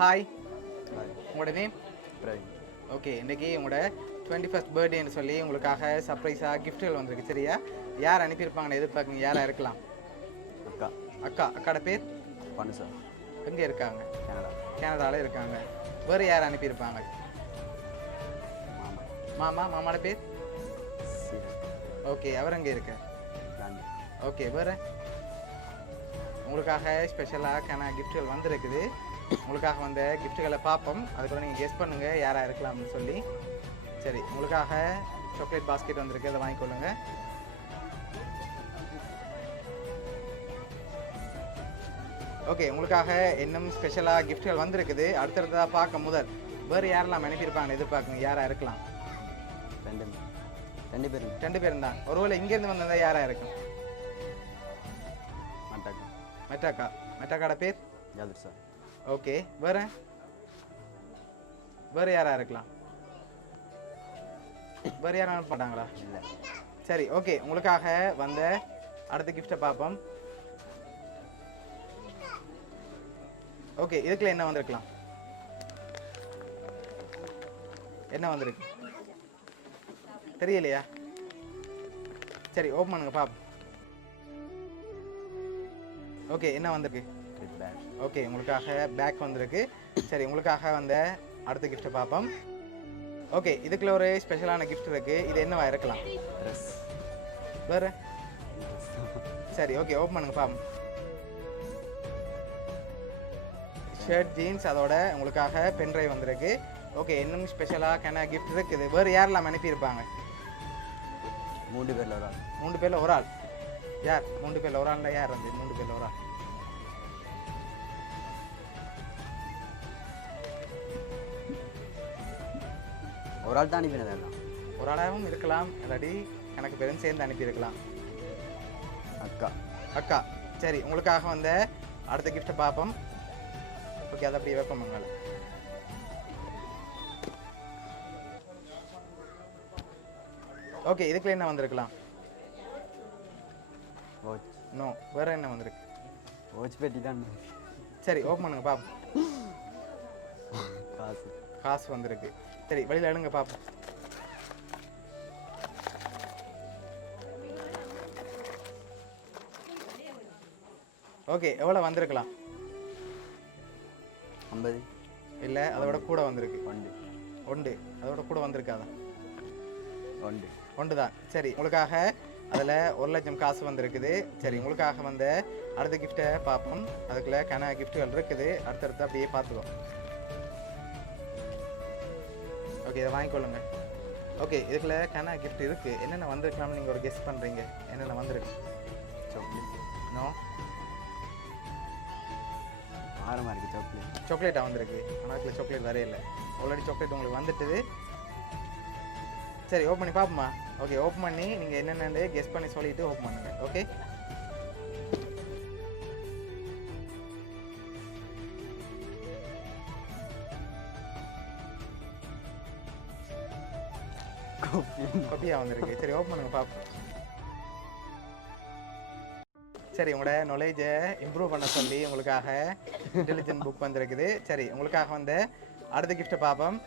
Hi, hi. உங்களோட name? Praveen. Okay, இன்றைக்கி உங்களோட 21st பர்த்டேன்னு சொல்லி உங்களுக்காக சர்ப்ரைஸாக கிஃப்ட்டுகள் வந்திருக்கு. சரியா? யார் அனுப்பியிருப்பாங்கன்னு எதிர்பார்க்குங்க? யாராக இருக்கலாம்? அக்கா. அக்காட பேர்? பனுசா. எங்கே இருக்காங்க? கனடா. கனடாவில் இருக்காங்க. வேறு யார் அனுப்பியிருப்பாங்க? மாமாவோட பேர்? சீரன். ஓகே, அவர் எங்கே இருக்க? லண்டன். ஓகே, வேறு உங்களுக்காக ஸ்பெஷலாக கிஃப்ட்டுகள் வந்திருக்குது. உங்களுக்காக வந்த கிஃப்ட்டுகளை பார்ப்போம். அதுக்குள்ள நீங்கள் கெஸ் பண்ணுங்கள் யாராக இருக்கலாம்னு சொல்லி. சரி, உங்களுக்காக சாக்லேட் பாஸ்கெட் வந்திருக்கு, அதை வாங்கிக்கொள்ளுங்க. ஓகே, உங்களுக்காக இன்னும் ஸ்பெஷலாக கிஃப்ட்டுகள் வந்திருக்குது. அடுத்தடுத்ததாக பார்க்க முதல் வேறு யாரெல்லாம் அனுப்பியிருப்பாங்கன்னு எதிர்பார்க்குங்க? யாராக இருக்கலாம்? ரெண்டு பேரும் தான். ஒருவேளை இங்கேருந்து வந்ததா யாராக இருக்கும்? மெட்டாக்காட பேர்? ஜாதிர் சார். ஓகே, வேறு யாராக இருக்கலாம்? வேறு யாரும் அனுப்ப மாட்டாங்களா? இல்லை. சரி, ஓகே, உங்களுக்காக வந்த அடுத்த கிஃப்டை பார்ப்போம். ஓகே, இதுக்குள்ள என்ன வந்திருக்கலாம்? என்ன வந்திருக்கு தெரியலையா? சரி, ஓப்பன் பண்ணுங்க பாப்போம். ஓகே, என்ன வந்திருக்கு? பேக். ஓகே, உங்களுக்காக பேக் வந்திருக்கு. சரி, உங்களுக்காக வந்த அடுத்த கிஃப்ட்டை பார்ப்போம். ஓகே, இதுக்குள்ள ஒரு ஸ்பெஷலான கிஃப்ட் இருக்கு. இது என்னவா இருக்கலாம்? ட்ரெஸ். வேறு? சரி, ஓகே, ஓப்பன் பண்ணுங்க பாப்போம். ஷர்ட், ஜீன்ஸ், அதோட உங்களுக்காக பென்ட்ரைவ் வந்திருக்கு. ஓகே, இன்னும் ஸ்பெஷலாக கிஃப்ட் இருக்குது. வேறு யாரெல்லாம் அனுப்பியிருப்பாங்க? 3 பேரில் ஒரு ஆள். 3 பேரில் ஒரு ஆள். யார்? 3 பேரில் ஒரு ஆள்ல யார் வந்து? 3 பேரில் ஒரு ஆள். ஒரு ஆள் தான் அனுப்பினது எல்லாம். ஒரு ஆளாகவும் இருக்கலாம், இல்லாட்டி எனக்கு பெரும் சேர்ந்து அனுப்பியிருக்கலாம். அக்கா. சரி, உங்களுக்காக வந்த அடுத்த கிஃப்ட்டை பார்ப்போம். ஓகே, அதை அப்படியே வைப்போம் உங்களை. ஓகே, இதுக்குள்ள என்ன வந்திருக்கலாம்? வாட்ச். நோ, வேற என்ன வந்திருக்கு? வாட்ச் பெட்டி தான். சரி, ஓப்பன் பண்ணுங்க பார்ப்போம். காசு வந்திருக்கு. சரி, வெளியில் எடுங்க பார்ப்போம். ஓகே, எவ்வளோ வந்திருக்கலாம்? 50. இல்லை, அதோட கூட வந்திருக்கு. 1. அதோட கூட வந்திருக்காதான்? 1 தான். சரி, உங்களுக்காக அதில் 1 லட்சம் காசு வந்திருக்குது. சரி, உங்களுக்காக வந்த அடுத்த கிஃப்ட்டை பார்ப்போம். அதுக்குள்ள கிஃப்ட்டுகள் இருக்குது. அடுத்தடுத்து அப்படியே பார்த்துக்கோ. ஓகே, இதை வாங்கிக்கொள்ளுங்க. ஓகே, இதுக்குள்ள கிஃப்ட் இருக்குது. என்னென்ன வந்திருக்கலாம்னு நீங்கள் ஒரு கெஸ் பண்ணுறீங்க? என்னென்ன வந்திருக்கு? சாக்லேட். நோ. ஆரமாக இருக்குது சாக்லேட். சாக்லேட்டாக வந்திருக்கு. ஆனால் அதுக்குள்ள சாக்லேட் வரே இல்லை. ஆல்ரெடி சாக்லேட் உங்களுக்கு வந்துட்டுது. சரி, ஓப்பன் பண்ணி பார்ப்போமா? ஓகே, ஓப்பன் பண்ணி நீங்கள் என்னென்னு கெஸ் பண்ணி சொல்லிவிட்டு ஓப்பன் பண்ணுங்க. ஓகே, கொப்பியாக வந்திருக்கு. சரி, ஓப்பன் பண்ணுங்க பார்ப்போம். சரி, உங்களோட நாலேஜை இம்ப்ரூவ் பண்ண சொல்லி உங்களுக்காக இன்டெலிஜென்ட் புக் வந்திருக்குது. சரி, உங்களுக்காக வந்து அடுத்த கிஃப்ட்டை பார்ப்போம்.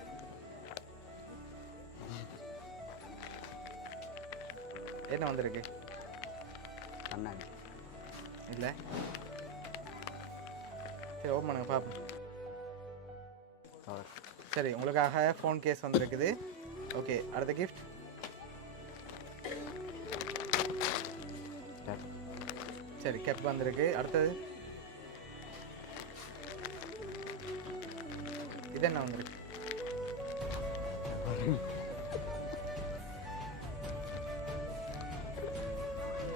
என்ன வந்திருக்கு? கண்ணாடி. இல்லை. சரி, ஓப்பன் பண்ணுங்க பார்ப்போம். சரி, உங்களுக்காக ஃபோன் கேஸ் வந்திருக்குது. ஓகே, அடுத்த கிஃப்ட். சரி, கேப் வந்திருக்கு. அடுத்தது இது என்ன வந்திருக்கு?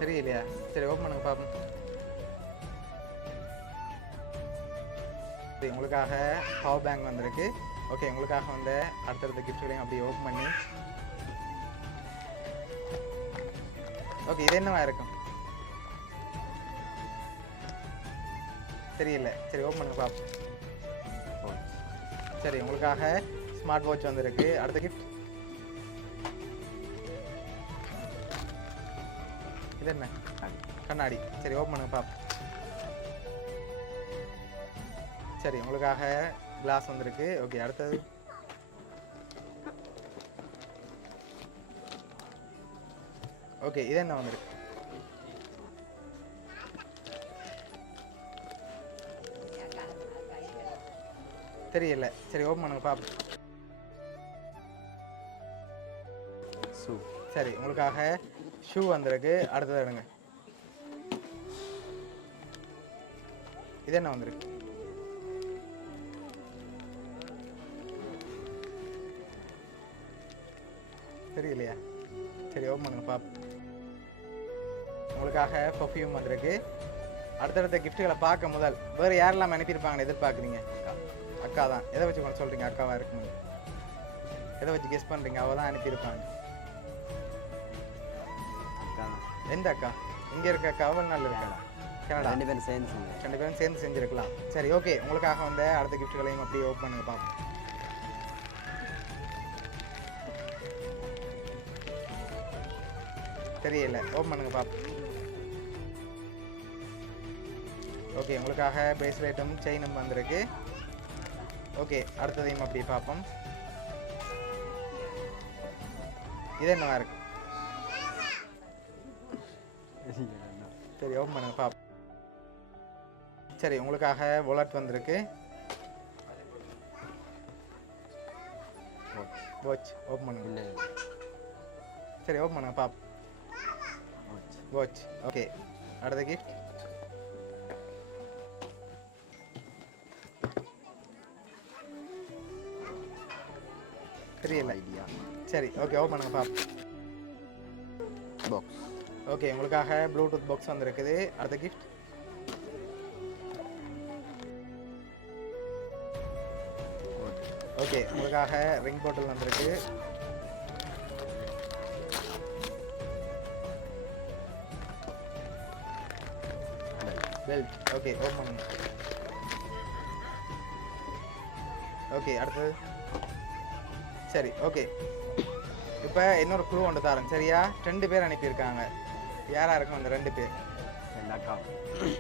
தெரியலையா? சரி, ஓப்பன் பண்ணுங்க பார்ப்போம். சரி, உங்களுக்காக பவர் பேங்க் வந்திருக்கு. ஓகே, உங்களுக்காக வந்து அடுத்தடுத்த கிஃப்ட்களையும் அப்படியே ஓப்பன் பண்ணி. ஓகே, இது என்னவா இருக்கும்? தெரியல. சரி, ஓப்பன் பண்ணுங்க பார்ப்போம். சரி, உங்களுக்காக ஸ்மார்ட் வாட்ச் வந்திருக்கு. அடுத்த கிஃப்ட் இது என்ன? கண்ணாடி. சரி, ஓப்பன் பண்ணுங்க பார்ப்போம். சரி, உங்களுக்காக கிளாஸ் வந்திருக்கு. ஓகே, அடுத்தது ஓகே, இது என்ன வந்திருக்கு? தெரியல. சரி, ஓப்பன் பண்ணுங்க பாப்போம். ஷூ. சரி, உங்களுக்காக ஷூ வந்திருக்கு. அடுத்தது எடுங்க. இது என்ன வந்திருக்கு? தெரியலையா? சரி, ஓப்பன் பண்ணுங்க பாப்போம். உங்களுக்காக பர்ஃப்யூம் வந்திருக்கு. அடுத்தடுத்த கிஃப்ட்டுகளை பார்க்க முதல் வேறு யாரெல்லாம் அனுப்பியிருப்பாங்கன்னு எதிர்பார்க்குறீங்க? அக்கா தான். எதை வச்சு கொஞ்சம் சொல்கிறீங்க அக்காவாக இருக்குன்னு? எதை வச்சு கெஸ் பண்ணுறீங்க? அவள் தான் அனுப்பியிருப்பாங்க. அக்கா தான். எந்த அக்கா? இங்கே இருக்க அக்கா நாள் இருக்கா? கனடா. 2 பேரும் சேர்ந்து செஞ்சேன். 2 பேரும் சேர்ந்து செஞ்சுருக்கலாம். சரி, ஓகே, உங்களுக்காக வந்த அடுத்த கிஃப்ட்டுகளையும் அப்படியே ஓப்பன் பண்ணுங்க பார்ப்போம். தெரியல. ஓப்பன் பண்ணுங்க பார்ப்போம். ஓகே, உங்களுக்காக பிரேஸ்லெட்டும் செயினும் வந்திருக்கு. ஓகே, அடுத்ததையும் அப்படி பார்ப்போம். இது என்னவா இருக்கு? சரி, ஓப்பன் பண்ணுங்க பார்ப்போம். சரி, உங்களுக்காக வாலெட் வந்திருக்கு. வாட்ச் ஓப்பன் பண்ணுங்க. இல்லை சரி, ஓப்பன் பண்ணுங்க பார்ப்போம். வாட்ச். ஓகே, அடுத்த கிஃப்ட். தெரியல. ஐடியா. சரி, ஓகே, ஓப்பன் பண்ணுங்க பார்ப்போம். பாக்ஸ். ஓகே, உங்களுக்காக ப்ளூடூத் பாக்ஸ் வந்திருக்குது. அடுத்த கிஃப்ட். ஓகே, உங்களுக்காக ரிங் பாட்டில் வந்திருக்கு. பெல்ட். ஓகே, ஓப்பன் பண்ணுங்க. ஓகே, அடுத்தது. சரி, ஓகே, இப்போ இன்னொரு குழு ஒன்று தரேன். சரியா? 2 பேர் அனுப்பியிருக்காங்க. யாராக இருக்கும் அந்த 2 பேர்? 2 அக்கா.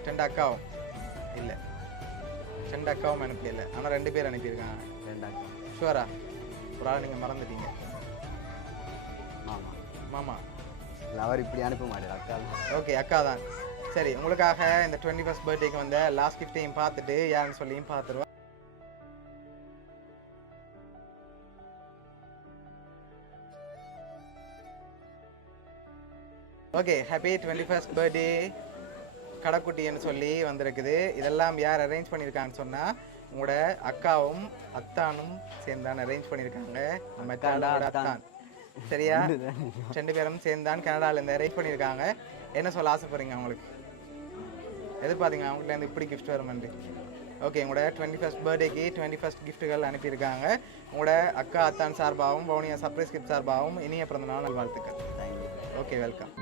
2 அக்காவும் இல்லை. 2 அக்காவும் அனுப்பல. ஆனால் 2 பேர் அனுப்பியிருக்காங்க. 2 அக்கா. ஷுவரா? ஒரு ஆள் நீங்கள் மறந்துட்டீங்க. மாமா. மாமா. இல்லை, அவர் இப்படி அனுப்ப மாட்டார். அக்கா தான். ஓகே, அக்கா தான். சரி, உங்களுக்காக இந்த 21st பர்த்டேக்கு வந்த லாஸ்ட் கிஃப்டையும் பார்த்துட்டு யாருன்னு சொல்லியும் பார்த்துருவா. ஓகே, ஹாப்பி 21st பர்த்டே கடைக்குட்டின்னு சொல்லி வந்திருக்குது. இதெல்லாம் யார் அரேஞ்ச் பண்ணியிருக்காங்கன்னு சொன்னால் உங்களோட அக்காவும் அத்தானும் சேர்ந்தான் அரேஞ்ச் பண்ணியிருக்காங்க. நம்ம அத்தான். சரியா? 2 பேரும் சேர்ந்தான் கனடாலேருந்து அரேஞ்ச் பண்ணியிருக்காங்க. என்ன சொல்ல ஆசைப்படுறீங்க? அவங்களுக்கு எதிர்பார்த்தீங்க அவங்கள்ட்ட இருந்து இப்படி கிஃப்ட் வருமெண்டு? ஓகே, உங்களோட 21st பர்த்டேக்கு 21st கிஃப்ட்டுகள் அனுப்பியிருக்காங்க. உங்களோட அக்கா அத்தான் சார்பாகவும் வவுனியா சர்ப்ரைஸ் கிஃப்ட் சார்பாகவும் இனிய பிறந்த நாள் நல்வாழ்த்துக்கள். தேங்க்யூ. Okay, welcome.